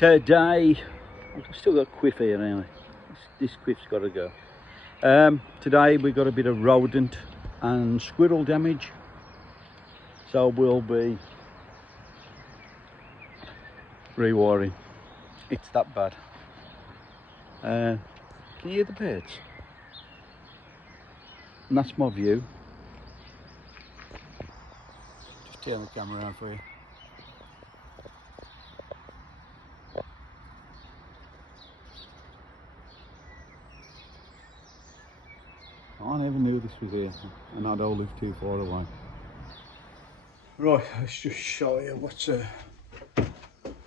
Today, I've still got quiff here anyway. This quiff's got to go. Today we've got a bit of rodent and squirrel damage, so we'll be rewiring. It's that bad. Can you hear the birds? And that's my view. Just turn the camera around for you. I never knew this was here, and I don't live too far away. Right, let's just show you what's.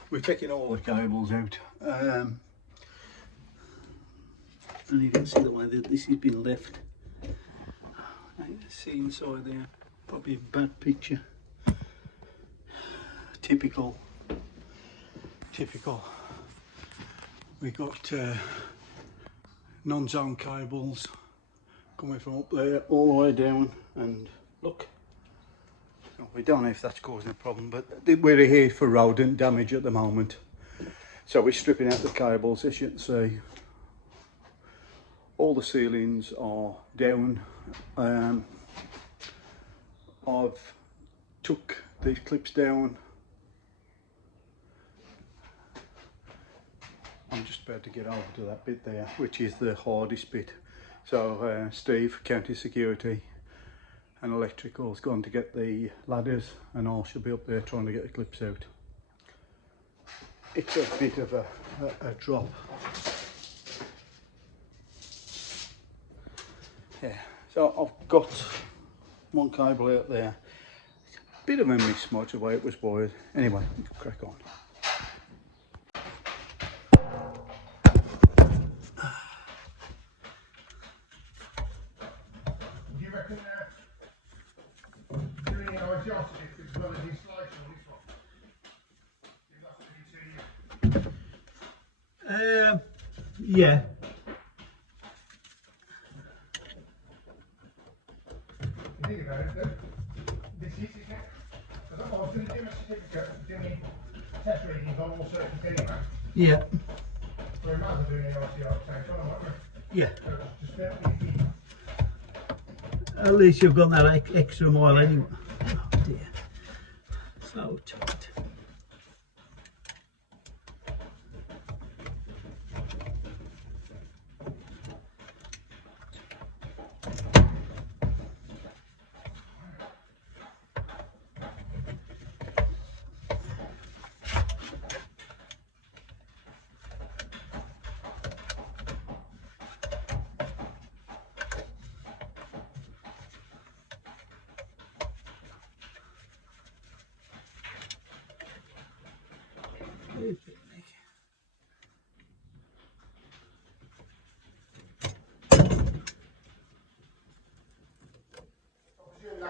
We're taking all the cables out, and you can see the way that this has been left. You can see inside there, probably a bad picture. Typical. We got non-zone cables coming from up there all the way down, and look, we don't know if that's causing a problem, but we're here for rodent damage at the moment, so we're stripping out the cables. As you can see, all the ceilings are down. I've took these clips down. I'm just about to get over to that bit there, which is the hardest bit. So Steve, County Security and Electrical's gone to get the ladders, and I shall be up there trying to get the clips out. It's a bit of a drop. Yeah, so I've got one cable out there. It's a bit of a mismatch the way it was wired. Anyway, crack on. Yeah. Think about it, this is it. I was going to do a certificate doing test readings on all circuits anyway. Yeah. So we might as well do an RCR at the same time, won't we? Yeah. Just definitely. At least you've got that extra mile anyway. Oh dear. So tight.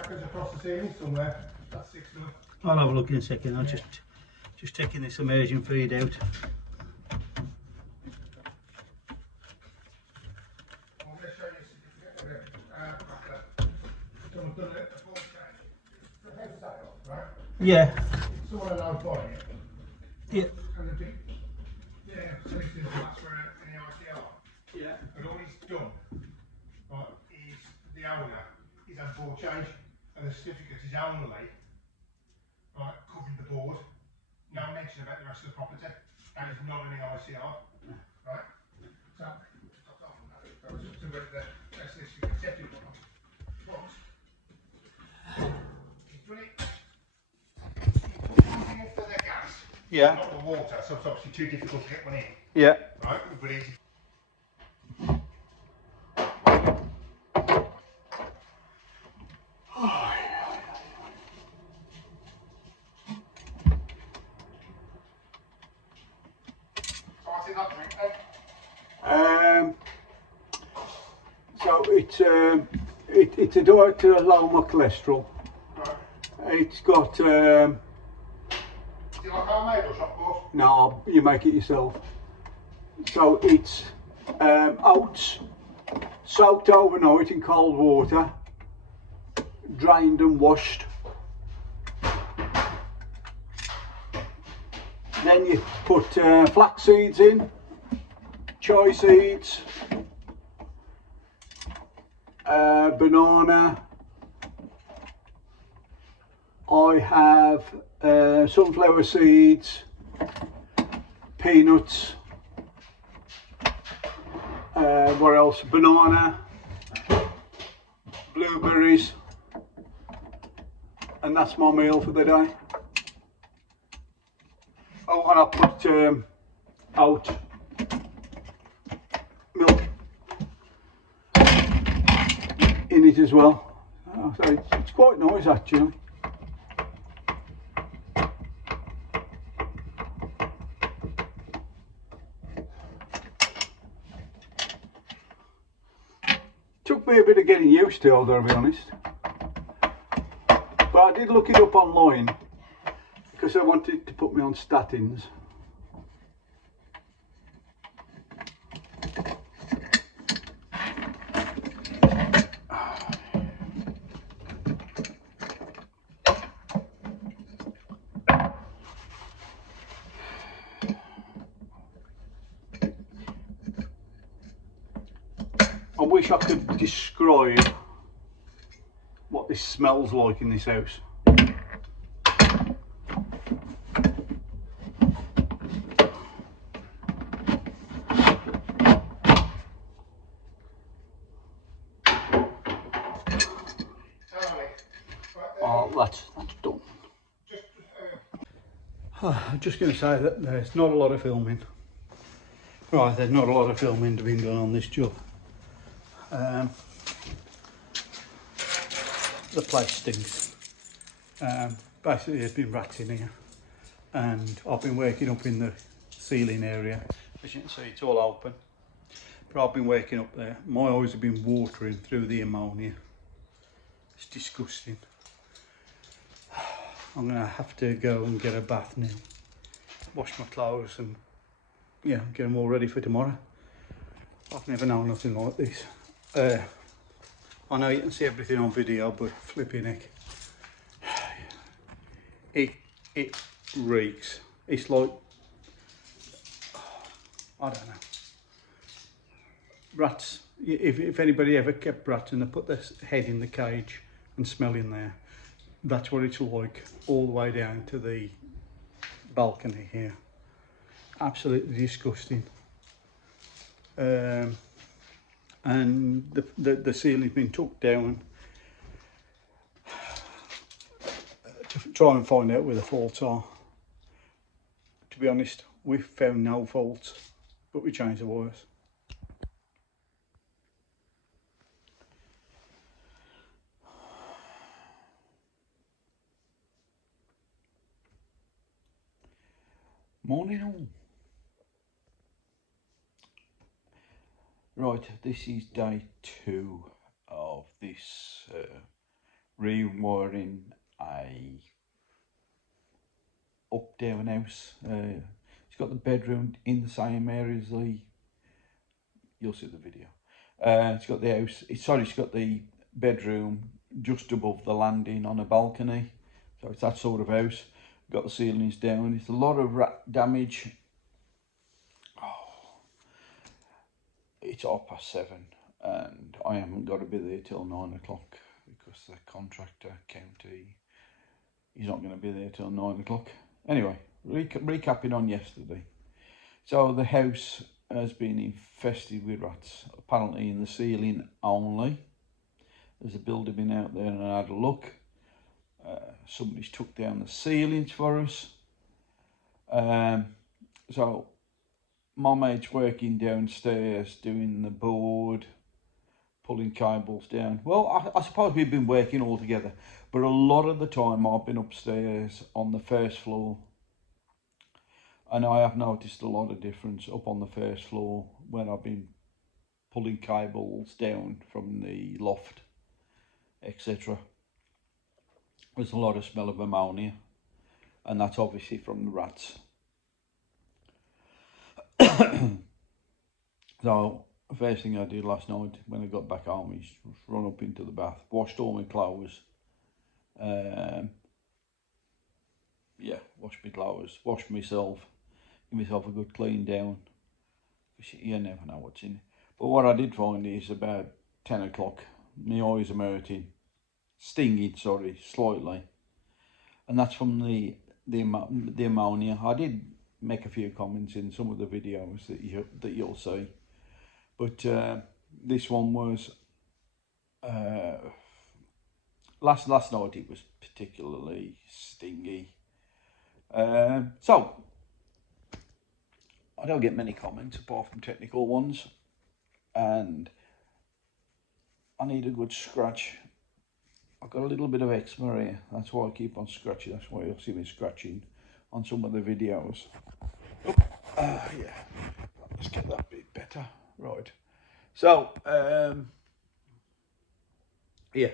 Across the ceiling somewhere. That's 6 foot. I'll have a look in a second. I'm just taking this immersion feed out. I'm going to show you a certificate after. Someone's done a full change. The head sale, right? Yeah. Someone allowed buying it. Yeah. And the big, so this is that's for an ICR. Yeah. And all he's done, right, is the owner, he's had board change, and the certificate is only, right, covering the board. No mention about the rest of the property. That is not an ICR, right? So, that was up to whether the specialist could accept it or not. But, he's done it. He's using it for the gas. Yeah. Not the water, so it's obviously too difficult to get one in. Yeah. Right, but he's so it's a diet to lower my cholesterol. right. It's got Do you like homemade or shop bought? no, you make it yourself. So it's oats soaked overnight in cold water, drained and washed. Then you put flax seeds in, chia seeds, banana. I have sunflower seeds, peanuts, what else? Banana, blueberries, and that's my meal for the day. Oh, and I put oat milk in it as well. So it's quite nice actually. Took me a bit of getting used to, I've got to be honest. But I did look it up online because I wanted to put me on statins. I wish I could describe what this smells like in this house. Oh, that's done. I'm just going to say that there's not a lot of filming. Right, there's not a lot of filming being done on this job. The place stinks. Basically there's been rats in here and I've been working up in the ceiling area. As you can see, it's all open. But I've been working up there. My eyes have been watering through the ammonia. It's disgusting. I'm going to have to go and get a bath now. Wash my clothes and yeah, get them all ready for tomorrow. I've never known nothing like this. I know you can see everything on video, but flipping heck. It reeks. It's like, I don't know. Rats, if anybody ever kept rats and they put their head in the cage and smell in there, that's what it's like all the way down to the balcony here. Absolutely disgusting. And the ceiling's been took down to try and find out where the faults are. To be honest, we've found no faults, but we changed the wires. Morning all. Right, this is day 2 of this rewiring a up-down house. It's got the bedroom in the same area as the, you'll see the video. It's got the house, it's got the bedroom just above the landing on a balcony. So it's that sort of house. Got the ceilings down. It's a lot of rat damage. It's 7:30 and I haven't got to be there till 9 o'clock because the contractor county is not going to be there till 9 o'clock. Anyway, recapping on yesterday. So the house has been infested with rats, apparently in the ceiling only. There's a builder been out there and had a look. Somebody's took down the ceilings for us. So my mate's working downstairs doing the board, pulling cables down. Well, I suppose we've been working all together, but a lot of the time I've been upstairs on the first floor, and I have noticed a lot of difference up on the first floor when I've been pulling cables down from the loft, etc. There's a lot of smell of ammonia, and that's obviously from the rats. So the first thing I did last night when I got back home is run up into the bath, washed all my clothes. Yeah, washed my clothes, washed myself, give myself a good clean down, because you never know what's in it. But what I did find is about 10 o'clock, my eyes are hurting, stinging, sorry, slightly, and that's from the ammonia. I did make a few comments in some of the videos that you'll see, but this one was last night. It was particularly stingy. So I don't get many comments apart from technical ones, and I need a good scratch. I've got a little bit of eczema here, that's why I keep on scratching. That's why you'll see me scratching on some of the videos. Yeah, let's get that bit better. Right, so yeah,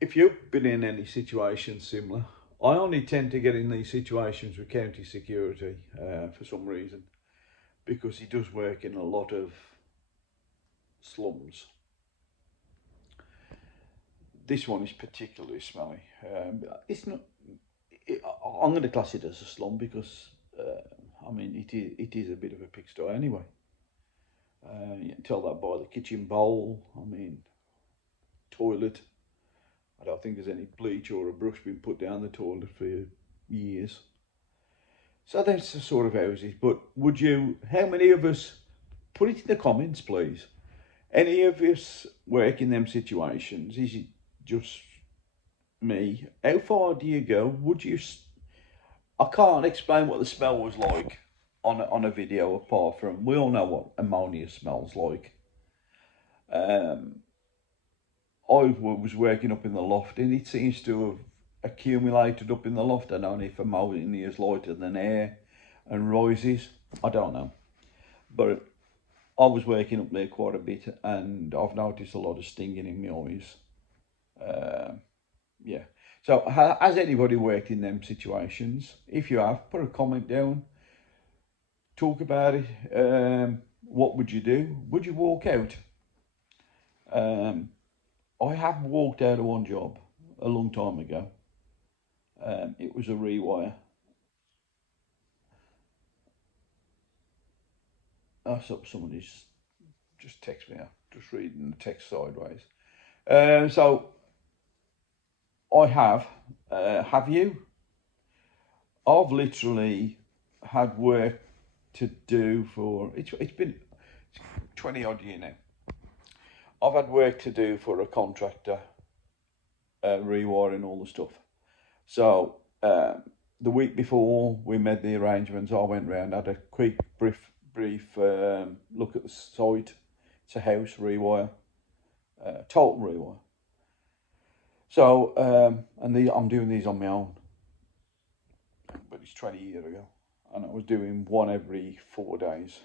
if you've been in any situation similar, I only tend to get in these situations with county security for some reason, because he does work in a lot of slums. This one is particularly smelly. It's not. I'm going to class it as a slum because I mean it is a bit of a pigsty anyway. You can tell that by the kitchen bowl. I mean, toilet. I don't think there's any bleach or a brush been put down the toilet for years. So that's the sort of houses. But would you? How many of us? Put it in the comments, please. Any of us work in them situations? Is it just me? How far do you go? Would you? I can't explain what the smell was like on a video, apart from we all know what ammonia smells like. I was working up in the loft, and it seems to have accumulated up in the loft. I don't know if ammonia is lighter than air and rises. I don't know, but I was working up there quite a bit, and I've noticed a lot of stinging in my eyes. Yeah. So has anybody worked in them situations? If you have, put a comment down. Talk about it. What would you do? Would you walk out? I have walked out of one job a long time ago. It was a rewire. Oh, so somebody's just text me. I'm just reading the text sideways. So I have. Have you? I've literally had work to do for it's been 20 odd years now. I've had work to do for a contractor, rewiring all the stuff. So the week before we made the arrangements, I went round, had a quick brief look at the site. It's a house rewire, total rewire. So I'm doing these on my own, but it's 20 years ago, and I was doing one every 4 days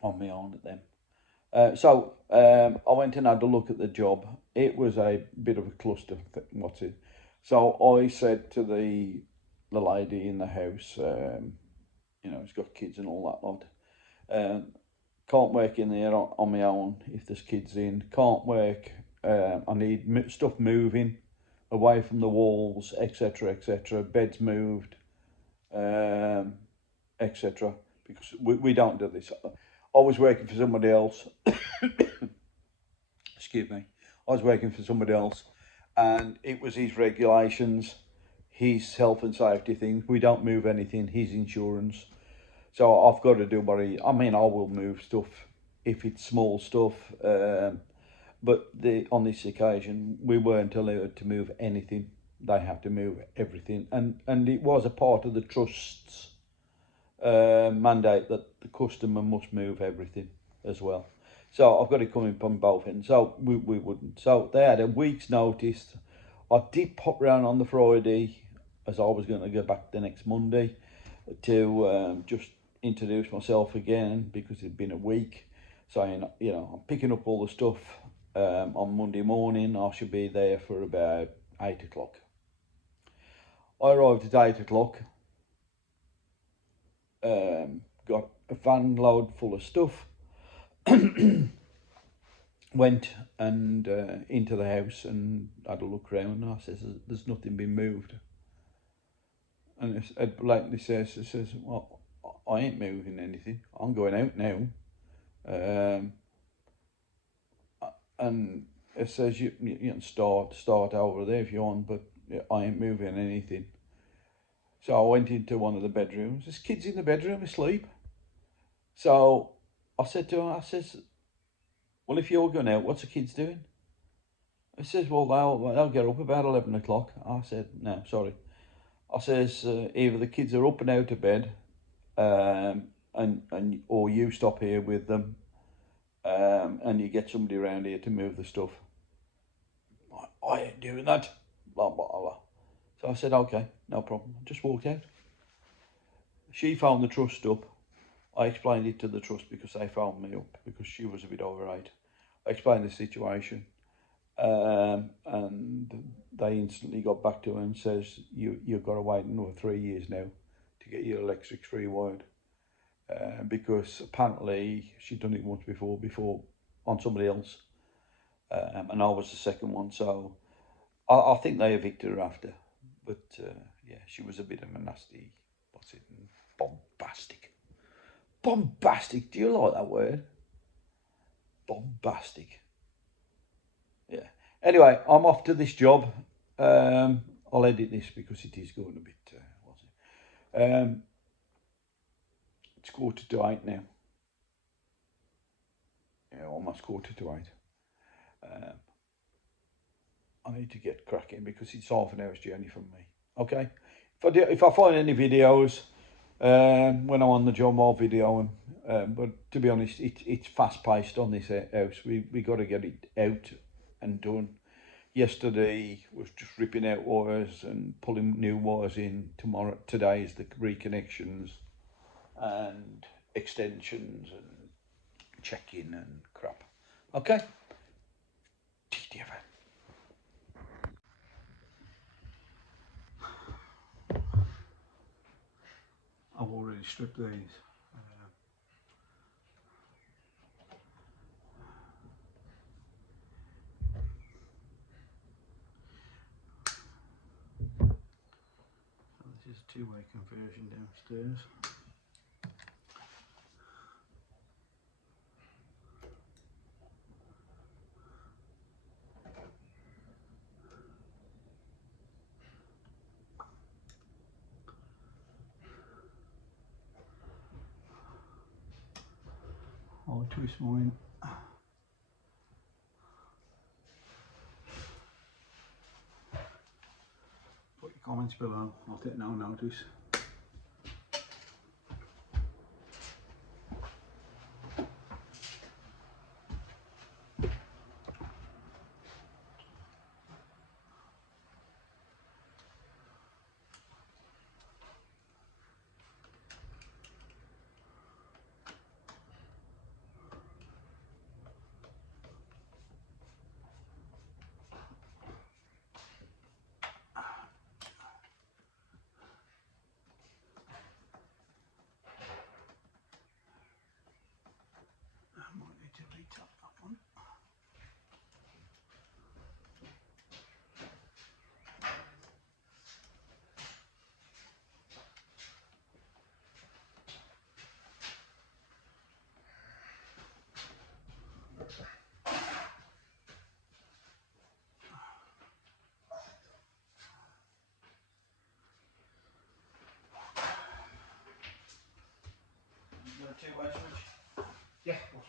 on my own at them. So I went and had a look at the job. It was a bit of a cluster. What's it? So I said to the lady in the house, you know, it's got kids and all that lot. Can't work in there on my own if there's kids in. Can't work. I need stuff moving away from the walls, etc., etc. Beds moved, etc. Because we don't do this. I was working for somebody else. Excuse me. I was working for somebody else, and it was his regulations, his health and safety things. We don't move anything. His insurance. So I've got to do what I mean, I will move stuff if it's small stuff. But on this occasion, we weren't allowed to move anything. They have to move everything, and it was a part of the trust's mandate that the customer must move everything as well. So I've got it coming from both ends. So we wouldn't. So they had a week's notice. I did pop round on the Friday, as I was going to go back the next Monday to just introduce myself again, because it'd been a week. Saying, you know, I'm picking up all the stuff on Monday morning. I should be there for about 8 o'clock. I arrived at 8 o'clock. Got a van load full of stuff. Went and into the house and had a look around. I says, there's nothing been moved. And it blatantly says, well, I ain't moving anything. I'm going out now. And it says you can start over there if you want, but I ain't moving anything. So I went into one of the bedrooms. There's kids in the bedroom asleep. So I said to her, I says, well, if you're going out, what's the kids doing? He says, well, they'll get up about 11 o'clock. I said, no, sorry. I says, either the kids are up and out of bed, and or you stop here with them, and you get somebody around here to move the stuff. I ain't doing that. Blah, blah, blah. So I said, okay, no problem. I just walked out. She phoned the trust up. I explained it to the trust because they phoned me up because she was a bit overweight. I explained the situation, and they instantly got back to her and says, you've got to wait another 3 years now to get your electrics rewired, because apparently she'd done it once before on somebody else, and I was the second one. So I think they evicted her after, but yeah, she was a bit of a nasty, bombastic. Do you like that word? Bombastic. Yeah. Anyway, I'm off to this job. I'll edit this because it is going a bit. It's 7:45 now. Yeah, almost 7:45. I need to get cracking because it's half an hour's journey from me. Okay. If I find any videos when I'm on the job, I'll video them. But to be honest, it's fast paced on this house. We got to get it out and done. Yesterday was just ripping out wires and pulling new wires in. Today is the reconnections and extensions and checking and crap. Okay. I've already stripped these. This is a two-way conversion downstairs. I'll twist mine. Put your comments below. I'll take no notice. I might need to retap that one. Is that a two-way switch? Yeah, of course.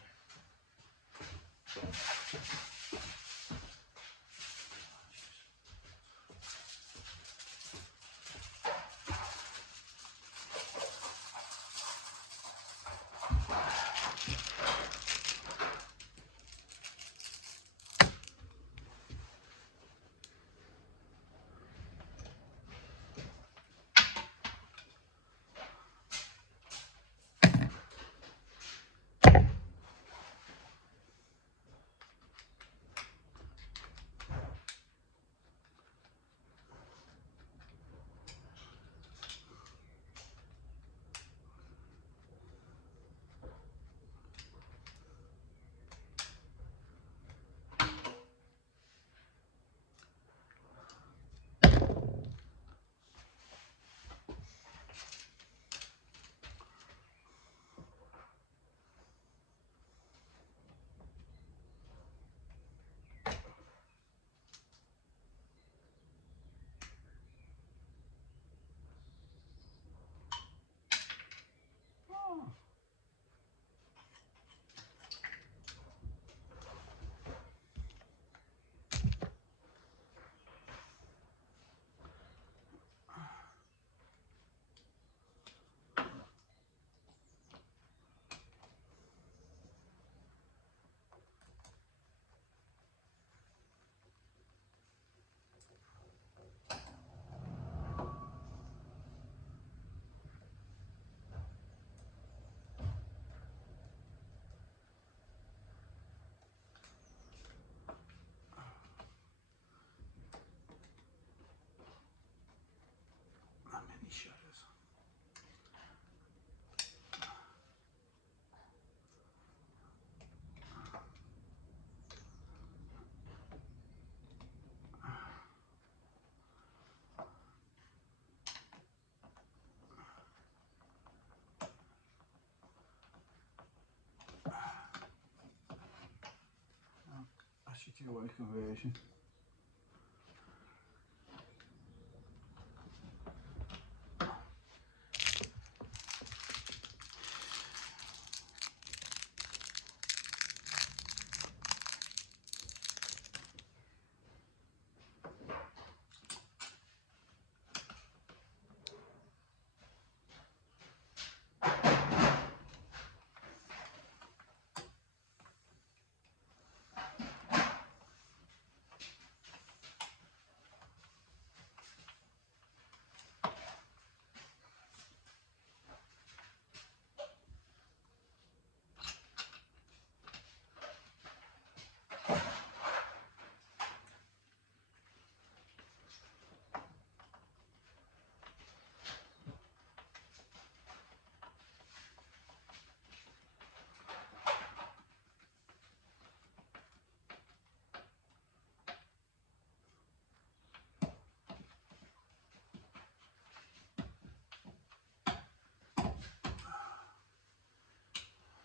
two-way conversion.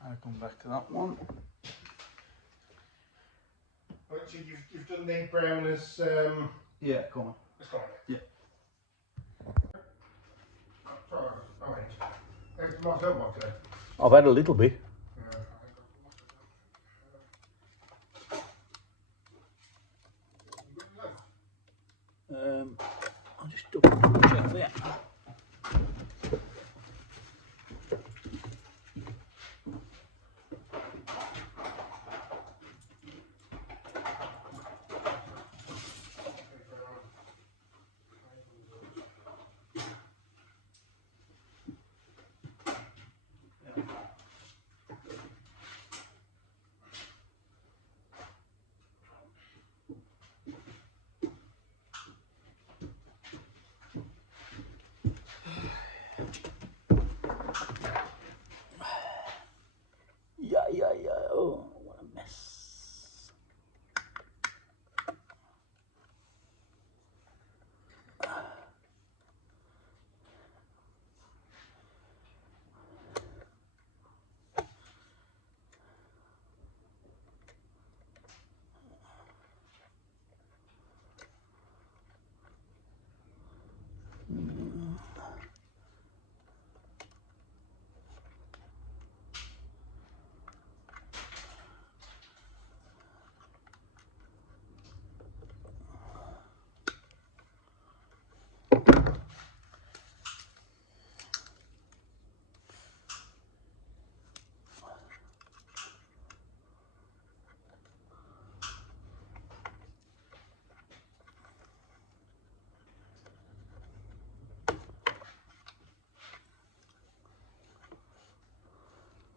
I'll come back to that one. Right, so you've done the brown as Yeah, come on. as gone. Yeah. Orange. It's my turn, what today? I've had a little bit. I'll just double check there. Yeah. Oh, what a mess.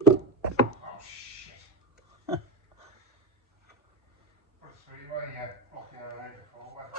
Oh shit. Put a three-way blocking around the forward.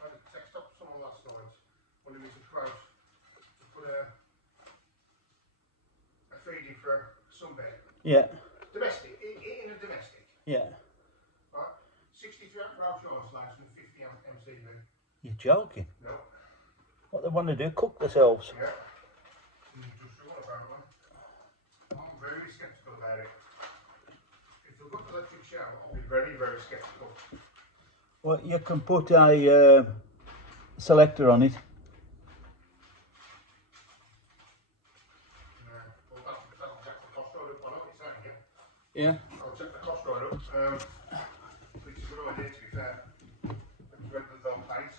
I had a text up someone last night wanting me to quote to put a feed in for a sunbed. Yeah, Domestic, in a domestic. yeah. Right? 63 amp Roche isolation and 50 amp MCB. You're joking. No. What they want to do, cook themselves. Yeah. Industrial one apparently. I'm very sceptical about it. If they've got the electric shower, I'll be very, very sceptical. Well, you can put a selector on it. Well, that'll jack the cost right up. I know what you're saying, yeah. Yeah. I'll check the cost right up. Which is a good idea to be fair. Let's rent the dog place.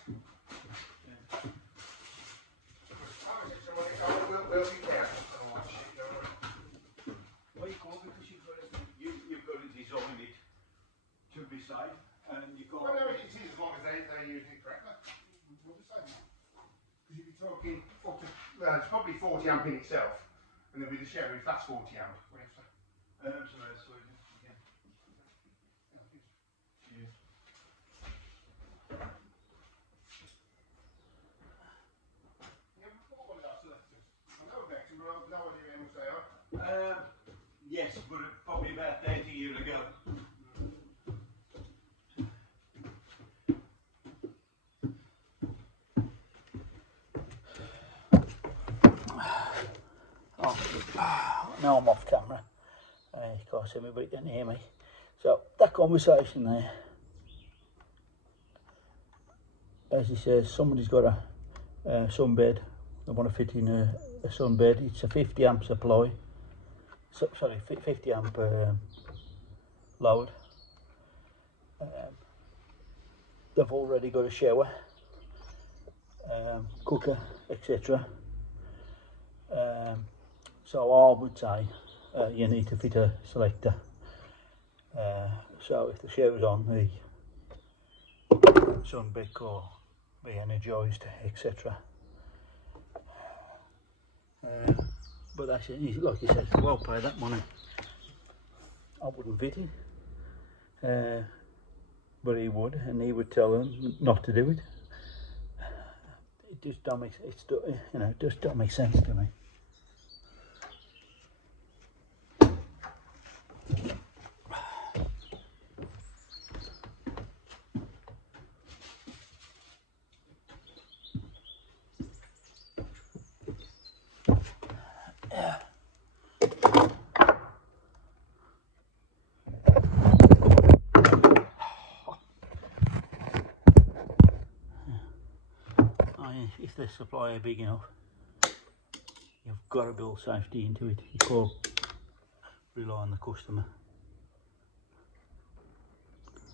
We'll be careful and all that shit, don't we? Well, you can't because you've got to design it to be safe. And you can't. Well, no, it is as long as they're using it correctly. Because you'd be talking up to, well, it's probably 40 amp in itself, and then with the shower, if that's 40 amp, we have to. Sorry, again. Yeah. You haven't bought one of those selectors? I know of Vexen, but I've no idea how much they are. Yes, but probably about 30 years ago. Now I'm off camera. You can't see me, but you can hear me. So that conversation there, as he says, somebody's got a sunbed. They want to fit in a sunbed. It's a 50 amp supply. So, sorry, 50 amp load. They've already got a shower, cooker, etc. So I would say you need to fit a selector. So if the shower's on, the sunbed or be energised, etc. But that's it. Like you said, well pay that money. I wouldn't fit it, but he would, and he would tell them not to do it. It just don't make it just don't make sense to me. If the supply are big enough, you've got to build safety into it. You can't rely on the customer.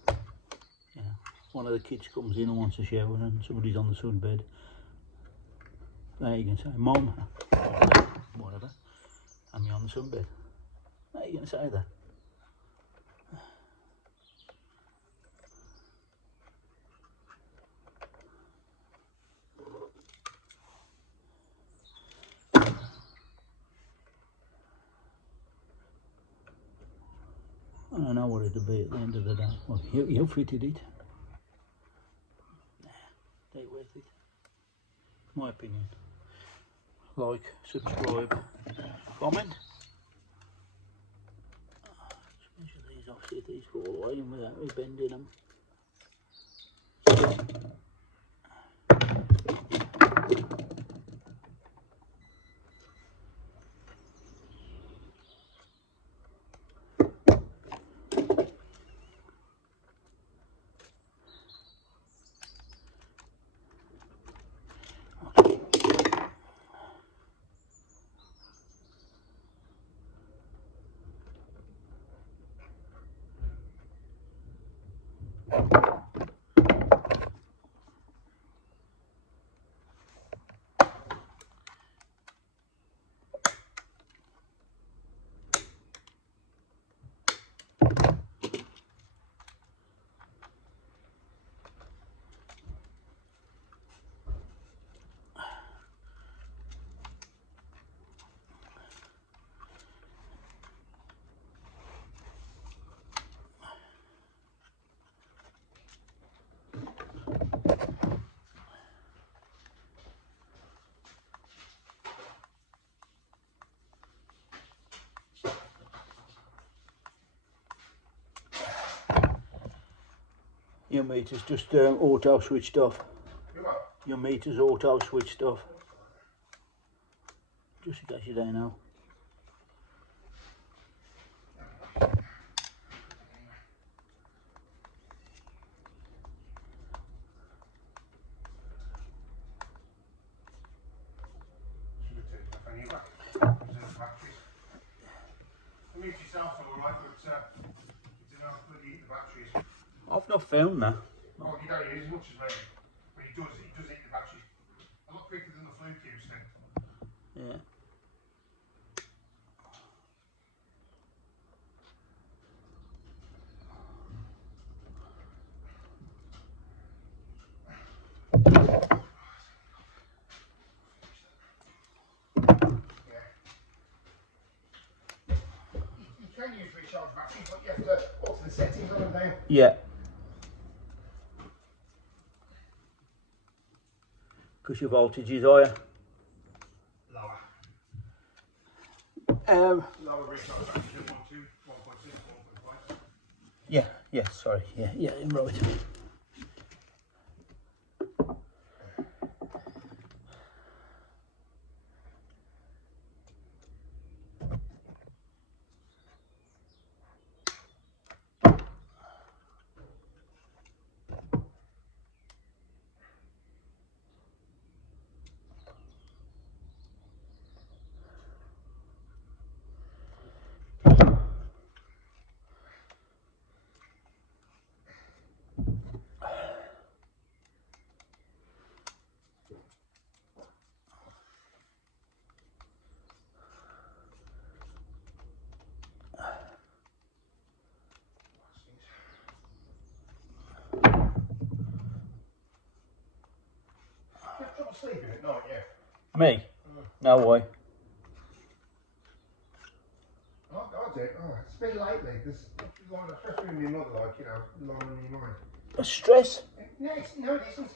You know, one of the kids comes in and wants a shower and somebody's on the sunbed. There you can say, Mom, whatever, I'm on the sunbed. How you going to say that? I don't know what it'll be at the end of the day. Well, you fitted it. Nah, they worth it. My opinion. Like, subscribe, comment. Just measure these off, see if these fall away without me bending them. Your meter's just auto switched off. Your meter's auto switched off. Just in case you don't know. The mute itself's alright, but it's enough to eat the batteries. I've not found that. Well, you don't use as much as me, but it does eat the batteries. A lot quicker than the flue cubes thing. Yeah. batteries, but you have to alter the settings on them down. Yeah. Because your voltage is higher. Lower. Lower recharge battery, 1.2, 1.6, 1.5. Yeah, sorry, yeah, right. You have trouble sleeping at night, yeah? Me? No way. I do. Oh, it's been lately. There's like, especially with my mother, like, you know, lying in your mind. A stress? No, it isn't.